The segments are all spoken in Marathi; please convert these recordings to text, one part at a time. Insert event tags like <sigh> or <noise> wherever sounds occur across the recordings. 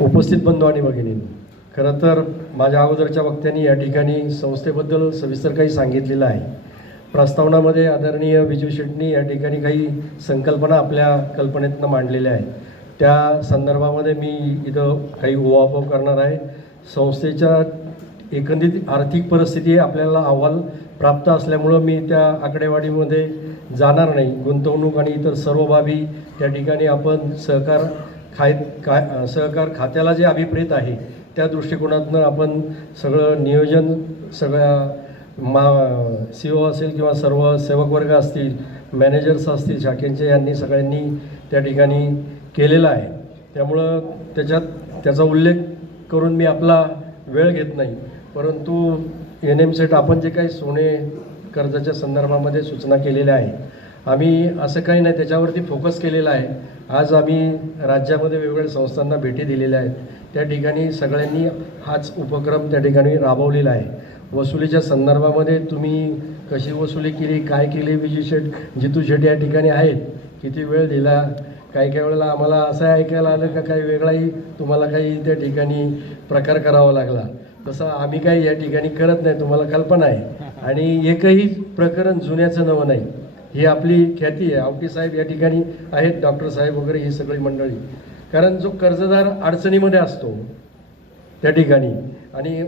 उपस्थित बंधू आणि भगिनी खरं तर माझ्या अगोदरच्या वक्त्यांनी या ठिकाणी संस्थेबद्दल सविस्तर काही सांगितलेलं आहे. प्रस्तावनामध्ये आदरणीय विजू शेट्टी या ठिकाणी काही संकल्पना आपल्या कल्पनेतनं मांडलेल्या आहेत. त्या संदर्भामध्ये मी इथं काही उहापोह करणार आहे. संस्थेच्या एकंदरीत आर्थिक परिस्थिती आपल्याला अहवाल प्राप्त असल्यामुळं मी त्या आकडेवारीमध्ये जाणार नाही. गुंतवणूक आणि इतर सर्व बाबी त्या ठिकाणी आपण सहकार खाय काय सहकार खात्याला जे अभिप्रेत आहे त्या दृष्टिकोनातनं आपण सगळं नियोजन सगळ्या मा सी ओ असेल किंवा सर्व सेवक वर्ग असतील मॅनेजर्स असतील शाखेंचे यांनी सगळ्यांनी त्या ठिकाणी केलेलं आहे. त्यामुळं त्याच्यात त्याचा उल्लेख करून मी आपला वेळ घेत नाही. परंतु एन एम सेट आपण जे काही सोने कर्जाच्या संदर्भामध्ये सूचना केलेल्या आहेत आम्ही असं काही नाही त्याच्यावरती फोकस केलेला आहे. आज आम्ही राज्यामध्ये वेगवेगळ्या संस्थांना भेटी दिलेल्या आहेत. त्या ठिकाणी सगळ्यांनी हाच उपक्रम त्या ठिकाणी राबवलेला आहे. वसुलीच्या संदर्भामध्ये तुम्ही कशी वसुली केली काय केली विजय शेठ? जितू शेठ या ठिकाणी आहेत. किती वेळ दिला? काही काही वेळेला आम्हाला असं ऐकायला आलं का काही वेगळाही तुम्हाला काही त्या ठिकाणी प्रकार करावा लागला? तसं आम्ही काही या ठिकाणी करत नाही तुम्हाला कल्पना आहे. आणि एकही प्रकरण जुन्याचं नवं नाही. ही आपली ख्याती आहे. आवटी साहेब या ठिकाणी आहेत डॉक्टर साहेब वगैरे ही सगळी मंडळी. कारण जो कर्जदार अडचणीमध्ये असतो त्या ठिकाणी आणि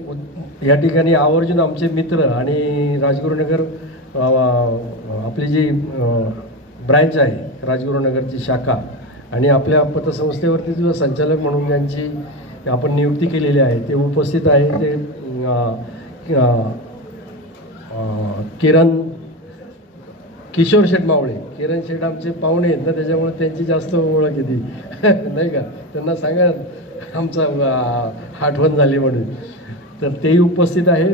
या ठिकाणी आवर्जून आमचे मित्र आणि राजगुरुनगर आपली जी ब्रँच आहे राजगुरुनगरची शाखा आणि आपल्या पतसंस्थेवरती जो संचालक म्हणून ज्यांची आपण नियुक्ती केलेली आहे. ते उपस्थित आहे ते किरण किशोर शेठ मावळे किरण शेठ आमचे पाहुणे आहेत ना त्याच्यामुळे त्यांची जास्त ओळख येते <laughs> नाही का? त्यांना सांगा आमचा आठवण झाली म्हणून. तर तेही उपस्थित आहे.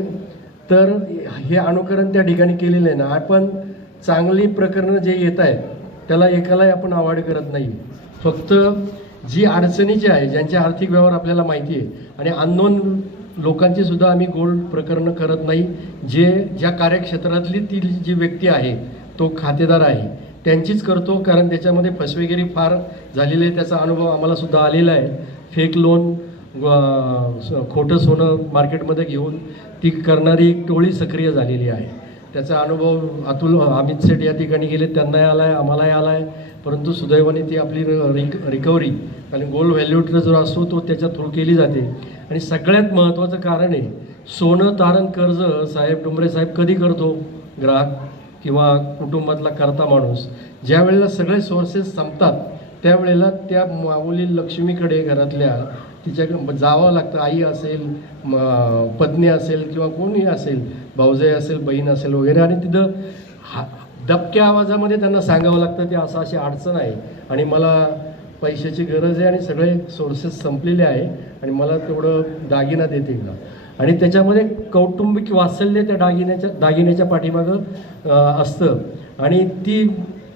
तर हे अनुकरण त्या ठिकाणी केलेलं आहे ना आपण चांगली प्रकरणं जे येत आहेत त्याला एकालाही आपण अवॉइड करत नाही. फक्त जी अडचणीची आहे ज्यांचे आर्थिक व्यवहार आपल्याला माहिती आहे आणि अननोन लोकांची सुद्धा आम्ही गोल्ड प्रकरणं करत नाही जे ज्या कार्यक्षेत्रातली ती जी व्यक्ती आहे तो खातेदार आहे. त्यांचीच करतो कारण त्याच्यामध्ये फसवेगिरी फार झालेली आहे. त्याचा अनुभव आम्हाला सुद्धा आलेला आहे. फेक लोन स- खोटं सोनं मार्केटमध्ये घेऊन ती करणारी एक टोळी सक्रिय झालेली आहे. त्याचा अनुभव अतुल अमित सेठ या ठिकाणी गेले त्यांनाही आला आहे आम्हालाही आला आहे परंतु सुदैवाने ती आपली र- रिक रिकव्हरी कारण गोल्ड व्हॅल्यूटर जो असतो तो त्याच्या थ्रू केली जाते. आणि सगळ्यात महत्त्वाचं कारण आहे सोनं तारण कर्ज साहेब डुंबरे साहेब कधी करतो? ग्राहक किंवा कुटुंबातला करता माणूस ज्या वेळेला सगळे सोर्सेस संपतात त्यावेळेला त्या माऊली लक्ष्मीकडे घरातल्या तिच्याकडे जावं लागतं. आई असेल म- पत्नी असेल किंवा कोणी असेल भाऊजाई असेल बहीण असेल वगैरे आणि तिथं हा दबक्या आवाजामध्ये त्यांना सांगावं लागतं की असं अशी अडचण आहे आणि मला पैशाची गरज आहे आणि सगळे सोर्सेस संपलेले आहे आणि मला तेवढं दागिना देते का? आणि त्याच्यामध्ये कौटुंबिक वात्सल्य त्या दागिन्याच्या दागिन्याच्या पाठीमागं असतं. आणि ती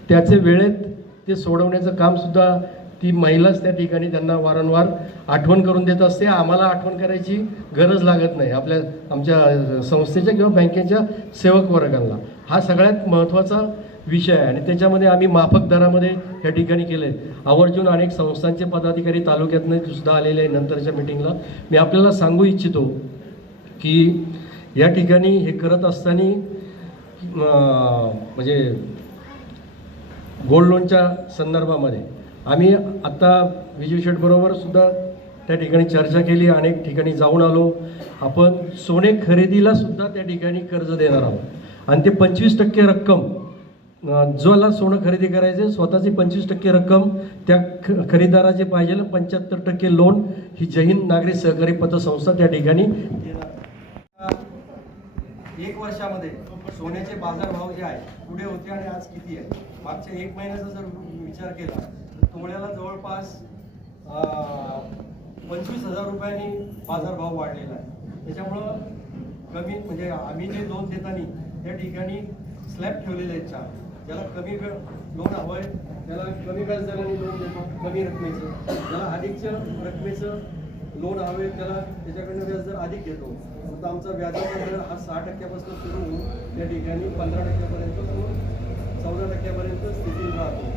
त्याचे वेळेत ते सोडवण्याचं कामसुद्धा ती महिलाच त्या ठिकाणी त्यांना वारंवार आठवण करून देत असते. आम्हाला आठवण करायची गरज लागत नाही आपल्या आमच्या संस्थेच्या किंवा बँकेच्या सेवक वर्गांना. हा सगळ्यात महत्त्वाचा विषय आहे. आणि त्याच्यामध्ये आम्ही माफक दरामध्ये या ठिकाणी केलं आहे आवर्जून अनेक संस्थांचे पदाधिकारी तालुक्यातनं सुद्धा आलेले आहे. नंतरच्या मिटिंगला मी आपल्याला सांगू इच्छितो की या ठिकाणी हे करत असताना म्हणजे गोल्ड लोनच्या संदर्भामध्ये आम्ही आत्ता विजय शेठबरोबर सुद्धा त्या ठिकाणी चर्चा केली अनेक ठिकाणी जाऊन आलो. आपण सोने खरेदीला सुद्धा त्या ठिकाणी कर्ज देणार आहोत. आणि ते पंचवीस टक्के रक्कम ज्याला सोनं खरेदी करायचे स्वतःची पंचवीस टक्के रक्कम त्या ख खरेदीदाराचे पाहिजे पंच्याहत्तर टक्के लोन ही जैन नागरी सहकारी पतसंस्था त्या ठिकाणी एक वर्षामध्ये सोन्याचे बाजारभाव जे आहे पुढे होते आणि आज किती आहे? मागच्या एक महिन्याचा जर विचार केला तर तोळ्याला जवळपास पंचवीस हजार रुपयांनी बाजारभाव वाढलेला आहे. त्याच्यामुळं कमी म्हणजे आम्ही जे लोन देताना त्या ठिकाणी स्लॅब ठेवलेले आहेत चार. ज्याला कमी वेळ लोन हवं आहे त्याला कमी व्याजदराने लोन देतो कमी रकमेचं. ज्याला अधिकच्या रकमेचं लोन हवे त्याला त्याच्याकडनं व्याजदर अधिक घेतो फक्त आमचा व्याजाचा दर हा सहा टक्क्यापासून सुरू होऊन त्या ठिकाणी पंधरा टक्क्यापर्यंत तो चौदा टक्क्यापर्यंत स्थितीत राहतो.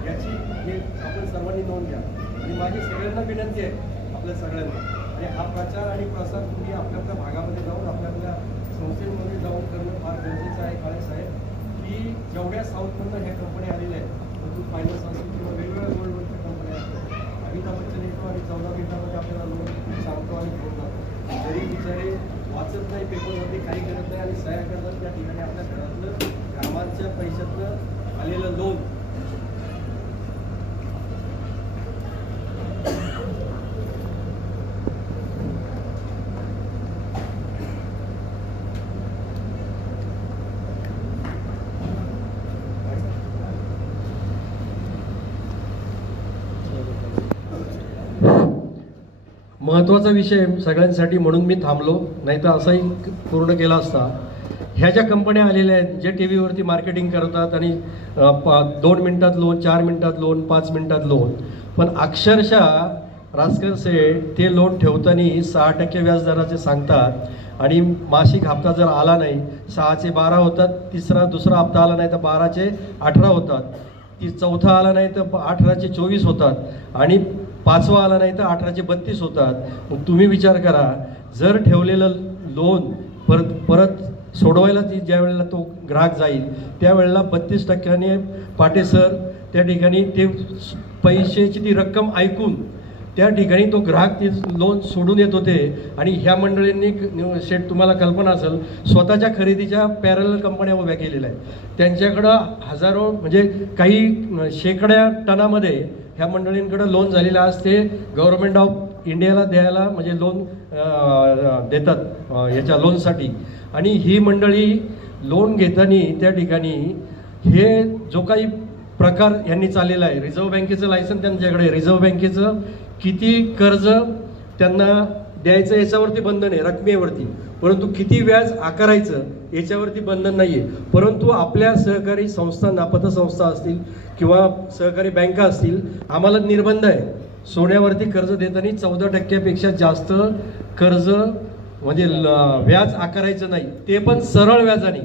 याची हे आपण सर्वांनी नोंद घ्या. आणि माझी सगळ्यांना विनंती आहे आपल्या सगळ्यांना. आणि हा प्रचार आणि प्रसार तुम्ही आपल्या आपल्या भागामध्ये जाऊन आपल्या आपल्या संस्थेमध्ये जाऊन करणं फार गरजेचं आहे काळे साहेब. की जेवढ्या साऊथमधनं ह्या कंपन्या आलेल्या आहेत फायनान्स असतील किंवा वेगवेगळ्या गोल्डवरच्या कंपन्या असतील अमिताभ आणि चौदा मिनिटामध्ये आपल्याला लोन सांगतो आणि फोन जातो जरी बिचारे वाचत नाही पेपरवरती काही करत नाही आणि सह्या करतात त्या ठिकाणी आपल्या घरातलं ग्रामांच्या पैशातलं आलेलं लोन महत्त्वाचा विषय सगळ्यांसाठी म्हणून मी थांबलो. नाही तर असाही पूर्ण केला असता. ह्या ज्या कंपन्या आलेल्या आहेत जे टी व्हीवरती मार्केटिंग करतात आणि पा- दोन मिनटात लोन चार मिनटात लोन पाच मिनटात लोन. पण अक्षरशः राजकर सेठ ते लोन ठेवताना सहा टक्के व्याजदराचे सांगतात आणि मासिक हप्ता जर आला नाही सहाचे बारा होतात तिसरा दुसरा हप्ता आला नाही तर बाराचे अठरा होतात. ती चौथा आला नाही तर अठराचे चोवीस होतात. आणि पाचवा आला नाही तर अठराशे बत्तीस होतात. मग तुम्ही विचार करा जर ठेवलेलं लोन परत परत सोडवायला ती ज्या वेळेला तो ग्राहक जाईल त्यावेळेला बत्तीस टक्क्याने पाटे सर त्या ठिकाणी ते पैशाची ती रक्कम ऐकून त्या ठिकाणी तो ग्राहक ते लोन सोडून येत होते. आणि ह्या मंडळींनी शेट तुम्हाला कल्पना असेल स्वतःच्या खरेदीच्या पॅरल कंपन्या उभ्या केलेल्या आहेत. त्यांच्याकडं हजारो म्हणजे काही शेकड्या टनामध्ये ह्या मंडळींकडं लोन झालेलं आज ते गव्हर्नमेंट ऑफ इंडियाला द्यायला म्हणजे लोन देतात ह्याच्या लोनसाठी आणि ही मंडळी लोन घेताना त्या ठिकाणी हे जो काही प्रकार यांनी चाललेला आहे रिझर्व्ह बँकेचं लायसन त्यांच्याकडे रिझर्व्ह बँकेचं किती कर्ज त्यांना द्यायचं याच्यावरती बंधन आहे रकमेवरती. परंतु किती व्याज आकारायचं याच्यावरती बंधन नाही आहे परंतु आपल्या सहकारी संस्था नापतसंस्था असतील किंवा सहकारी बँका असतील आम्हाला निर्बंध आहे. सोन्यावरती कर्ज देताना चौदा टक्क्यापेक्षा जास्त कर्ज म्हणजे ल- व्याज आकारायचं नाही. ते पण सरळ व्याजाने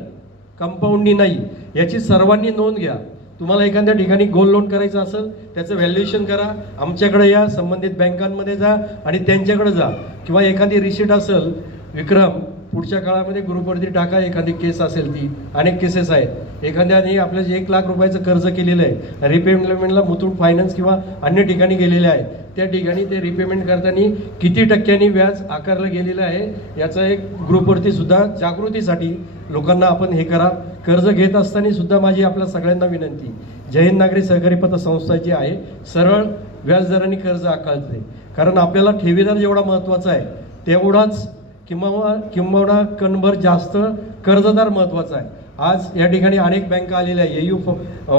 कंपाऊंडनी नाही. याची सर्वांनी नोंद घ्या. तुम्हाला एखाद्या ठिकाणी गोल्ड लोन करायचं असेल त्याचं व्हॅल्युएशन करा. आमच्याकडे या संबंधित बँकांमध्ये जा आणि त्यांच्याकडे जा. किंवा एखादी रिसिट असेल विक्रम पुढच्या काळामध्ये ग्रुपवरती टाका एखादी केस असेल ती. अनेक केसेस आहेत. एखाद्याने आपलं जे एक लाख रुपयाचं कर्ज केलेलं आहे. रिपेमेंटला मुथूट फायनान्स किंवा अन्य ठिकाणी गेलेले आहे. त्या ठिकाणी ते रिपेमेंट करताना किती टक्क्यांनी व्याज आकारलं गेलेलं आहे याचा एक ग्रुपवरती सुद्धा जागृतीसाठी लोकांना आपण हे करा. कर्ज घेत असताना सुद्धा माझी आपल्या सगळ्यांना विनंती. जैन नागरी सहकारी पतसंस्था जी आहे सरळ व्याजदराने कर्ज आकारते. कारण आपल्याला ठेवीदार जेवढा महत्त्वाचा आहे तेवढाच किंवा किंबहुना कणभर जास्त कर्जदार महत्त्वाचा आहे. आज या ठिकाणी अनेक बँका आलेल्या आहे एयू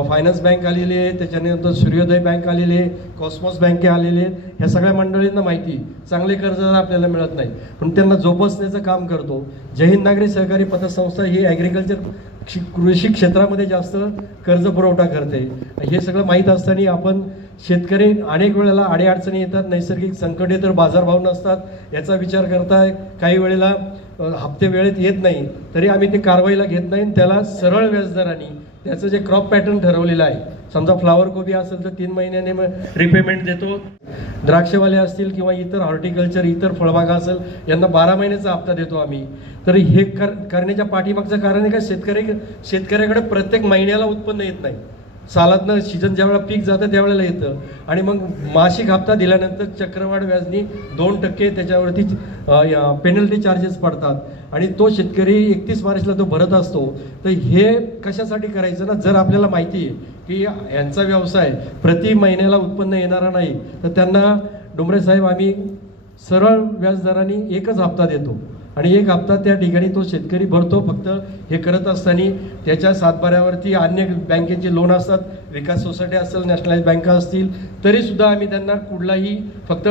फायनान्स बँक आलेली आहे त्याच्यानंतर सूर्योदय बँक आलेली आहे कॉस्मॉस बँके आलेले आहेत. ह्या सगळ्या मंडळींना माहिती चांगले कर्जदार आपल्याला मिळत नाही पण त्यांना जोपासण्याचं काम करतो. जहीन नागरी सहकारी पतसंस्था ही ॲग्रिकल्चर कृषी क्षेत्रामध्ये जास्त कर्ज पुरवठा करते. हे सगळं माहीत असताना आपण शेतकरी अनेक वेळेला अडीअडचणी येतात नैसर्गिक संकटे तर बाजारभाव नसतात याचा विचार करताय काही वेळेला हप्ते वेळेत येत नाही तरी आम्ही ते कारवाईला घेत नाही त्याला सरळ व्याजदराने त्याचं जे क्रॉप पॅटर्न ठरवलेलं आहे समजा फ्लावर कोबी असेल तर तीन महिन्याने मग रिपेमेंट देतो. द्राक्षवाले असतील किंवा इतर हॉर्टिकल्चर इतर फळबागा असेल यांना बारा महिन्याचा हप्ता देतो आम्ही. तर हे कर करण्याच्या पाठीमागचं कारण आहे का? शेतकरी शेतकऱ्याकडे प्रत्येक महिन्याला उत्पन्न येत नाही. सालातनं सीजन ज्यावेळेला पीक जातं त्यावेळेला येतं. आणि मग मासिक हप्ता दिल्यानंतर चक्रवाढ व्याजनी दोन टक्के त्याच्यावरती पेनल्टी चार्जेस पडतात. आणि तो शेतकरी एकतीस मार्चला तो भरत असतो. तर हे कशासाठी करायचं ना? जर आपल्याला माहिती आहे की यांचा व्यवसाय प्रति महिन्याला उत्पन्न येणारा नाही तर त्यांना डोंबरे साहेब आम्ही सरळ व्याजदराने एकच हप्ता देतो. आणि एक हप्ता त्या ठिकाणी तो शेतकरी भरतो फक्त हे करत असताना त्याच्या सातबाऱ्यावरती अन्य बँकेचे लोन असतात विकास सोसायटी असेल नॅशनलाइज बँका असतील तरीसुद्धा आम्ही त्यांना कुठलाही फक्त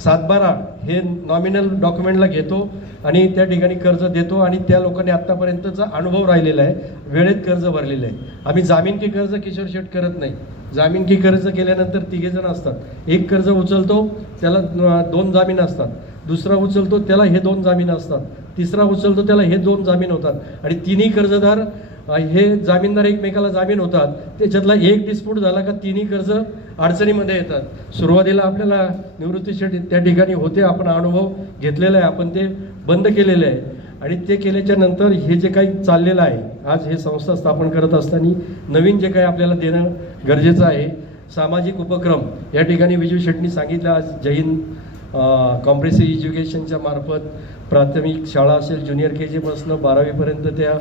सातबारा हे नॉमिनल डॉक्युमेंटला घेतो आणि त्या ठिकाणी कर्ज देतो आणि त्या लोकांनी आत्तापर्यंतचा अनुभव राहिलेला आहे वेळेत कर्ज भरलेलं आहे. आम्ही जामीन की कर्ज किशोर शेठ करत नाही. जामीन की कर्ज केल्यानंतर तिघे जण असतात. एक कर्ज उचलतो त्याला दोन जामीन असतात. दुसरा उचलतो त्याला हे दोन जामीन असतात. तिसरा उचलतो त्याला हे दोन जामीन होतात. आणि तिन्ही कर्जदार हे जामीनदार एकमेकाला जामीन होतात. त्याच्यातला एक डिस्प्यूट झाला का तिन्ही कर्ज अडचणीमध्ये येतात. सुरुवातीला आपल्याला निवृत्तीसाठी त्या ठिकाणी होते आपण अनुभव घेतलेला आहे आपण ते बंद केलेले आहे. आणि ते केल्याच्यानंतर हे जे काही चाललेलं आहे आज हे संस्था स्थापन करत असताना नवीन जे काही आपल्याला देणं गरजेचं आहे सामाजिक उपक्रम या ठिकाणी विजू शेट्टी सांगितलं आज जैन कॉम्प्रेसिव्ह एज्युकेशनच्या मार्फत प्राथमिक शाळा असेल ज्युनियर के जीपासून बारावीपर्यंत त्या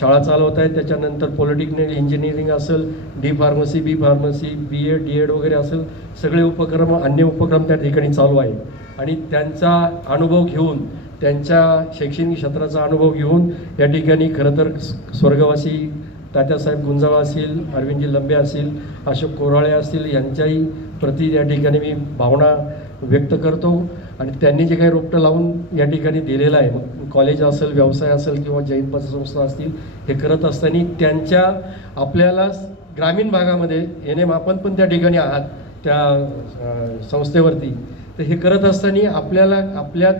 शाळा चालवत आहेत त्याच्यानंतर पॉलिटेक्निक इंजिनिअरिंग असेल D pharmacy B pharmacy B Ed D Ed वगैरे असेल सगळे उपक्रम अन्य उपक्रम त्या ठिकाणी चालू आहे आणि त्यांचा अनुभव घेऊन त्यांच्या शैक्षणिक क्षेत्राचा अनुभव घेऊन या ठिकाणी खरं तर स्वर्गवासी तात्यासाहेब गुंजावा असतील अरविंदजी लंबे असतील अशोक कोराळे असतील यांच्याही प्रति या ठिकाणी मी भावना व्यक्त करतो आणि त्यांनी जे काही रोपटं लावून या ठिकाणी दिलेलं आहे मग कॉलेज असेल व्यवसाय असेल किंवा जैन पतसंस्था असतील हे करत असताना त्यांच्या आपल्याला ग्रामीण भागामध्ये येणे आपण पण त्या ठिकाणी आहात त्या संस्थेवरती. तर हे करत असताना आपल्याला आपल्या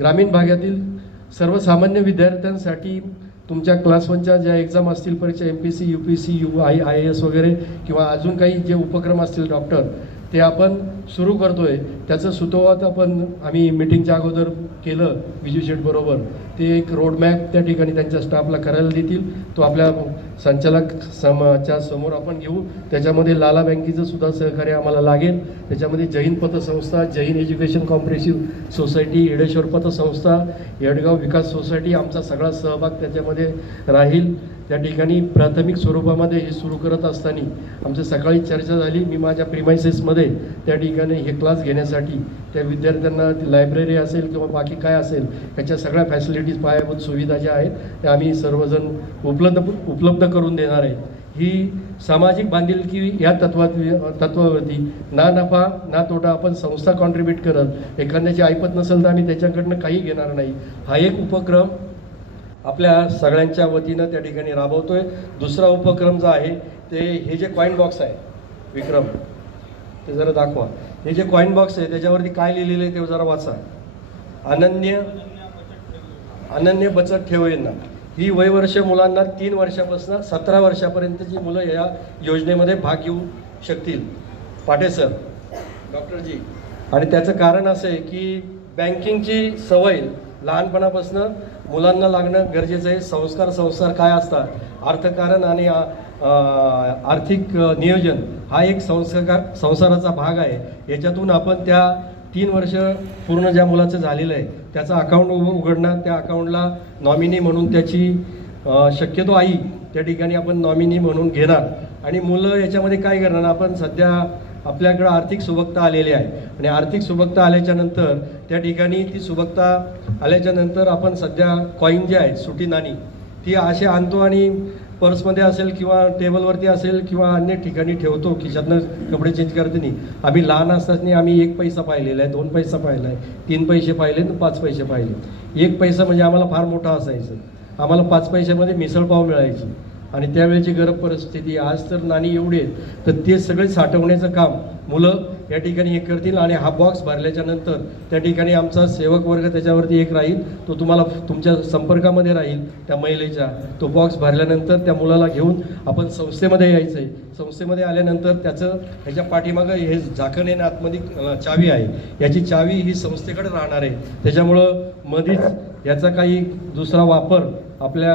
ग्रामीण भागातील सर्वसामान्य विद्यार्थ्यांसाठी तुमच्या क्लास वनच्या ज्या एक्झाम असतील परीक्षा M P C U P C U I I S वगैरे किंवा अजून काही जे उपक्रम असतील डॉक्टर ते आपण सुरू करतोय. त्याचं सुतोवात आपण आम्ही मिटिंगच्या अगोदर केलं विजू शेठ बरोबर. ते एक रोडमॅप त्या ठिकाणी त्यांच्या स्टाफला करायला देतील. तो आपल्या संचालक समाच्या समोर आपण घेऊ. त्याच्यामध्ये लाला बँकेचं सुद्धा सहकार्य आम्हाला लागेल. त्याच्यामध्ये जैन पतसंस्था Jain education comprehensive society Yedeshwar पतसंस्था येडगाव विकास सोसायटी आमचा सगळा सहभाग त्याच्यामध्ये राहील. त्या ठिकाणी प्राथमिक स्वरूपामध्ये हे सुरू करत असताना आमची सकाळी चर्चा झाली. मी माझ्या प्रिमायसेसमध्ये त्या ठिकाणी हे क्लास घेण्यासाठी त्या विद्यार्थ्यांना लायब्ररी असेल किंवा बाकी काय असेल ह्याच्या सगळ्या फॅसिलिटीज पायाभूत सुविधा ज्या आहेत त्या आम्ही सर्वजण उपलब्ध उपलब्ध करून देणार आहेत ही सामाजिक बांधिलकी या तत्वात तत्वावरती ना नफा ना तोटा आपण संस्था कॉन्ट्रीब्यूट करत एखाद्याची ऐपत नसेल तर आम्ही त्याच्याकडनं काही घेणार नाही. हा एक उपक्रम आपल्या सगळ्यांच्या वतीनं त्या ठिकाणी राबवतोय. दुसरा उपक्रम जो आहे ते हे जे कॉईन बॉक्स आहे विक्रम ते जरा दाखवा. हे जे कॉईन बॉक्स आहे त्याच्यावरती काय लिहिलेलं आहे ते जरा वाचा. अनन्य अनन्य बचत ठेव योजना ही वयवर्ष मुलांना तीन वर्षापासून सतरा वर्षापर्यंतची मुलं या योजनेमध्ये भाग घेऊ शकतील. पाटे सर. डॉक्टरजी. आणि त्याचं कारण असं आहे की बँकिंगची सवय लहानपणापासून मुलांना लागणं गरजेचं आहे. संस्कार संस्कार काय असतात? अर्थकारण आणि आर्थिक नियोजन हा एक संस्कार संसाराचा भाग आहे. याच्यातून आपण त्या तीन वर्ष पूर्ण ज्या मुलाचं झालेलं आहे त्याचं अकाउंट उघडणार त्या अकाउंटला नॉमिनी म्हणून त्याची शक्यतो आई त्या ठिकाणी आपण नॉमिनी म्हणून घेणार. आणि मुलं याच्यामध्ये काय करणार आपण सध्या आपल्याकडं आर्थिक सुबकता आलेली आहे. आणि आर्थिक सुबकता आल्याच्यानंतर त्या ठिकाणी ती सुबकता आल्याच्यानंतर आपण सध्या कॉईन जे आहे सुटी नाणी ती असे आणतो आणि पर्समध्ये असेल किंवा टेबलवरती असेल किंवा अन्य ठिकाणी ठेवतो खिशातनं कपडे चेंज करते नाही. आम्ही लहान असताना आम्ही एक पैसा पाहिलेला आहे दोन पैसा पाहिला आहे तीन पैसे पाहिले आणि पाच पैसे पाहिले. एक पैसा म्हणजे आम्हाला फार मोठा असायचं. आम्हाला पाच पैशामध्ये मिसळपाव मिळायची. आणि त्यावेळेची गरज परिस्थिती आज तर नाणी एवढी आहेत तर ते सगळे साठवण्याचं काम मुलं या ठिकाणी हे करतील आणि हा बॉक्स भरल्याच्या नंतर त्या ठिकाणी आमचा सेवक वर्ग त्याच्यावरती एक राहील. तो तुम्हाला तुमच्या संपर्कामध्ये राहील त्या महिलेच्या. तो बॉक्स भरल्यानंतर त्या मुलाला घेऊन आपण संस्थेमध्ये यायचं आहे संस्थेमध्ये आल्यानंतर त्याचं ह्याच्या पाठीमागं हे झाकण येणं ना आतमध्ये चावी आहे. याची चावी ही संस्थेकडे राहणार आहे. त्याच्यामुळं मधीच याचा काही दुसरा वापर आपल्या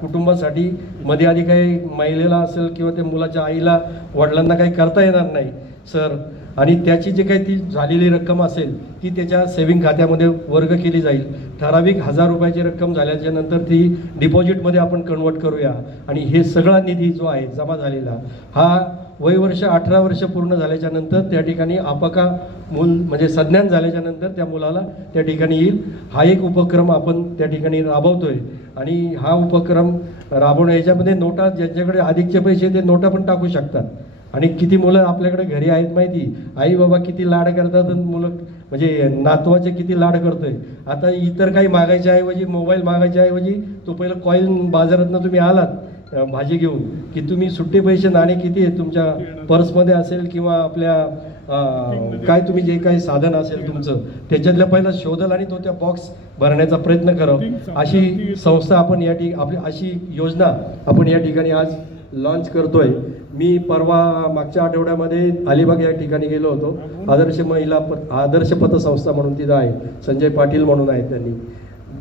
कुटुंबासाठी मध्ये आधी काही महिलेला असेल किंवा त्या मुलाच्या आईला वडिलांना काही करता येणार नाही. सर आणि त्याची जी काही ती झालेली रक्कम असेल ती त्याच्या सेव्हिंग खात्यामध्ये वर्ग केली जाईल. ठराविक हजार रुपयाची रक्कम झाल्याच्यानंतर ती डिपॉझिटमध्ये आपण कन्वर्ट करूया. आणि हे सगळा निधी जो आहे जमा झालेला हा वय वर्ष अठरा वर्ष पूर्ण झाल्याच्यानंतर त्या ठिकाणी आपका मूल म्हणजे संज्ञान झाल्याच्यानंतर त्या मुलाला त्या ठिकाणी येईल. हा एक उपक्रम आपण त्या ठिकाणी राबवतोय. आणि हा उपक्रम राबवणं याच्यामध्ये नोटा ज्यांच्याकडे अधिकचे पैसे ते नोटा पण टाकू शकतात. आणि किती मुलं आपल्याकडे घरी आहेत माहिती? आई बाबा किती लाड करतात आणि मुलं म्हणजे नातवाचे किती लाड करतोय. आता इतर काही मागायच्या ऐवजी मोबाईल मागायच्या ऐवजी तो पहिलं कॉईल बाजारातनं तुम्ही आलात भाजी घेऊन की तुम्ही सुट्टे पैसे नाणे किती आहेत? तुमच्या पर्समध्ये असेल किंवा आपल्या काय तुम्ही जे काही साधन असेल तुमचं त्याच्यातलं पहिलं शोधल आणि तो त्या बॉक्स भरण्याचा प्रयत्न करावं. अशी संस्था आपण या ठिक आपली अशी योजना आपण या ठिकाणी आज लॉन्च करतोय. मी परवा मागच्या आठवड्यामध्ये अलिबाग या ठिकाणी गेलो होतो. आदर्श महिला प आदर्श पतसंस्था म्हणून तिथं आहे. संजय पाटील म्हणून आहेत त्यांनी.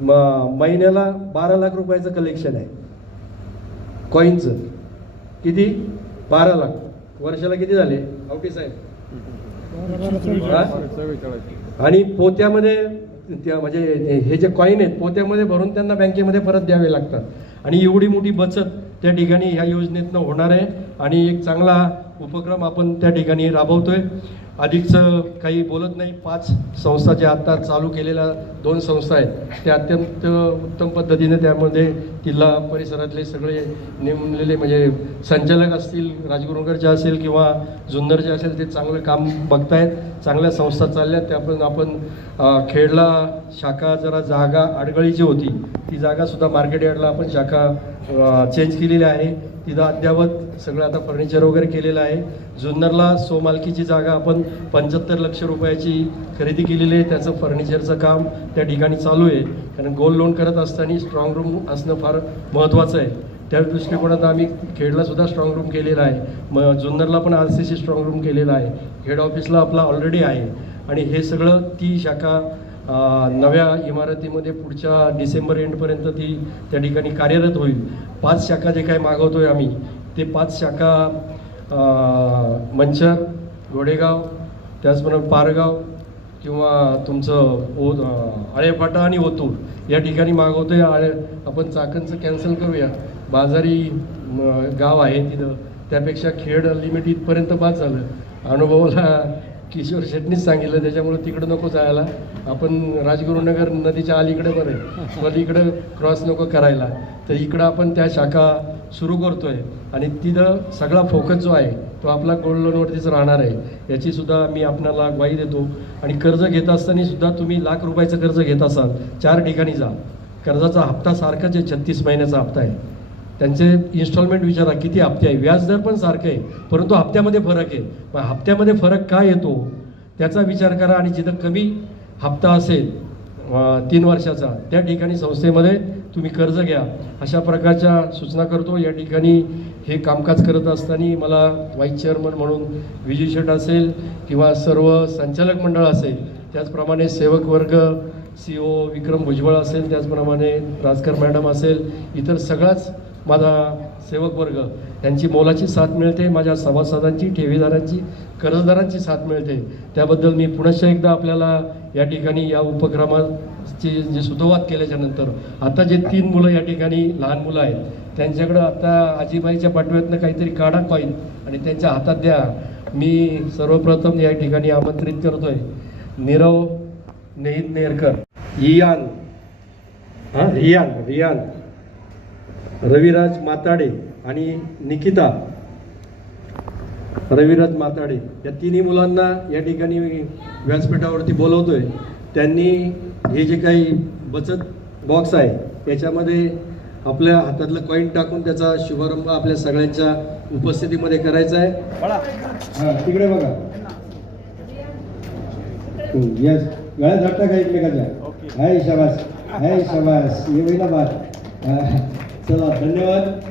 म महिन्याला बारा लाख रुपयाचं कलेक्शन आहे. कॉईनचं किती? बारा लाख. वर्षाला किती झाले? आवटी साहेब. आणि पोत्यामध्ये त्या म्हणजे हे जे कॉईन आहेत पोत्यामध्ये भरून त्यांना बँकेमध्ये परत द्यावे लागतात. आणि एवढी मोठी बचत त्या ठिकाणी ह्या योजनेतनं होणार आहे आणि एक चांगला उपक्रम आपण त्या ठिकाणी राबवतो आहे अधिकचं काही बोलत नाही. पाच संस्था ज्या आता चालू केलेल्या दोन संस्था आहेत त्या अत्यंत उत्तम पद्धतीने त्यामध्ये किल्ला परिसरातले सगळे नेमलेले म्हणजे संचालक असतील राजगुरुनगरचे असेल किंवा जुन्नरचे असेल ते चांगलं काम बघतायत. चांगल्या संस्था चालल्यात. त्यापासून आपण खेडला शाखा जरा जागा अडगळीची होती. ती जागासुद्धा मार्केट यार्डला आपण शाखा चेंज केलेली आहे. तिथं अद्यावत सगळं आता फर्निचर वगैरे केलेलं आहे. जुन्नरला सोमालकीची जागा आपण पंच्याहत्तर लक्ष रुपयाची खरेदी केलेली आहे. त्याचं फर्निचरचं काम त्या ठिकाणी चालू आहे. कारण गोल्ड लोन करत असताना स्ट्रॉंग रूम असणं फार महत्त्वाचं आहे. त्या दृष्टिकोनात आम्ही खेडलासुद्धा स्ट्रॉंग रूम केलेला आहे. मग जुन्नरला पण R C C strong room केलेला आहे. हेड ऑफिसला आपला ऑलरेडी आहे. आणि हे सगळं ती शाखा नव्या इमारतीमध्ये पुढच्या डिसेंबर एंडपर्यंत ती त्या ठिकाणी कार्यरत होईल. पाच शाखा जे काही आहे आम्ही ते पाच शाखा मंचर घोडेगाव त्याचप्रमाणे पारगाव किंवा तुमचं ओ आळेपाटा आणि ओतूर या ठिकाणी मागवतो आहे आळे आपण चाकणचं कॅन्सल करूया. बाजारी गाव आहे तिथं. त्यापेक्षा खेड लिमिट इथपर्यंत बाद झालं. अनुभवाला किशोर शेट्टीच सांगितलं त्याच्यामुळे तिकडं नको जायला. आपण राजगुरुनगर नदीच्या अलीकडे बरं आहे. पलीकडं क्रॉस नको करायला. तर इकडं आपण त्या शाखा सुरू करतोय. आणि तिथं सगळा फोकस जो आहे तो आपला गोल्ड लोनवरतीच राहणार आहे. याची सुद्धा मी आपणाला ग्वाही देतो. आणि कर्ज घेत असताना सुद्धा तुम्ही लाख रुपयाचं कर्ज घेत असाल चार ठिकाणी जा. कर्जाचा हप्ता सारखाच आहे छत्तीस महिन्याचा हप्ता आहे. त्यांचे इन्स्टॉलमेंट विचारा किती हप्ते आहे? व्याजदर पण सारखं आहे परंतु हप्त्यामध्ये फरक आहे. मग हप्त्यामध्ये फरक काय येतो? त्याचा विचार करा आणि जिथं कमी हप्ता असेल तीन वर्षाचा त्या ठिकाणी संस्थेमध्ये तुम्ही कर्ज घ्या. अशा प्रकारच्या सूचना करतो. या ठिकाणी हे कामकाज करत असताना मला व्हाईस चेअरमन म्हणून विजय शेट असेल किंवा सर्व संचालक मंडळ असेल त्याचप्रमाणे सेवक वर्ग सी ओ विक्रम भुजबळ असेल त्याचप्रमाणे राजकर मॅडम असेल इतर सगळाच माझा सेवक वर्ग यांची मोलाची साथ मिळते माझ्या सभासदांची ठेवीदारांची कर्जदारांची साथ मिळते. त्याबद्दल मी पुनश्च एकदा आपल्याला या ठिकाणी या उपक्रमाची जे सुतोवाद केल्याच्यानंतर आता जे तीन मुलं या ठिकाणी लहान मुलं आहेत त्यांच्याकडं आता आजीबाईच्या पाठव्यातनं काहीतरी काढा कॉईन आणि त्यांच्या हातात द्या. मी सर्वप्रथम या ठिकाणी आमंत्रित करतोय नीरव नेहित नेरकर. इयान हां रियान रियान. रविराज माताडे आणि निकिता रविराज माताडे या तिन्ही मुलांना या ठिकाणी व्यासपीठावरती बोलवतोय. त्यांनी हे जे काही बचत बॉक्स आहे याच्यामध्ये आपल्या हातातलं कॉईन टाकून त्याचा शुभारंभ आपल्या सगळ्यांच्या उपस्थितीमध्ये करायचा आहे. हा तिकडे बघा. यस गळ्यात धरता का एकमेकाच्या? हाय शाबास. हाय शाबास. ये होईना बात. हा, चला धन्यवाद.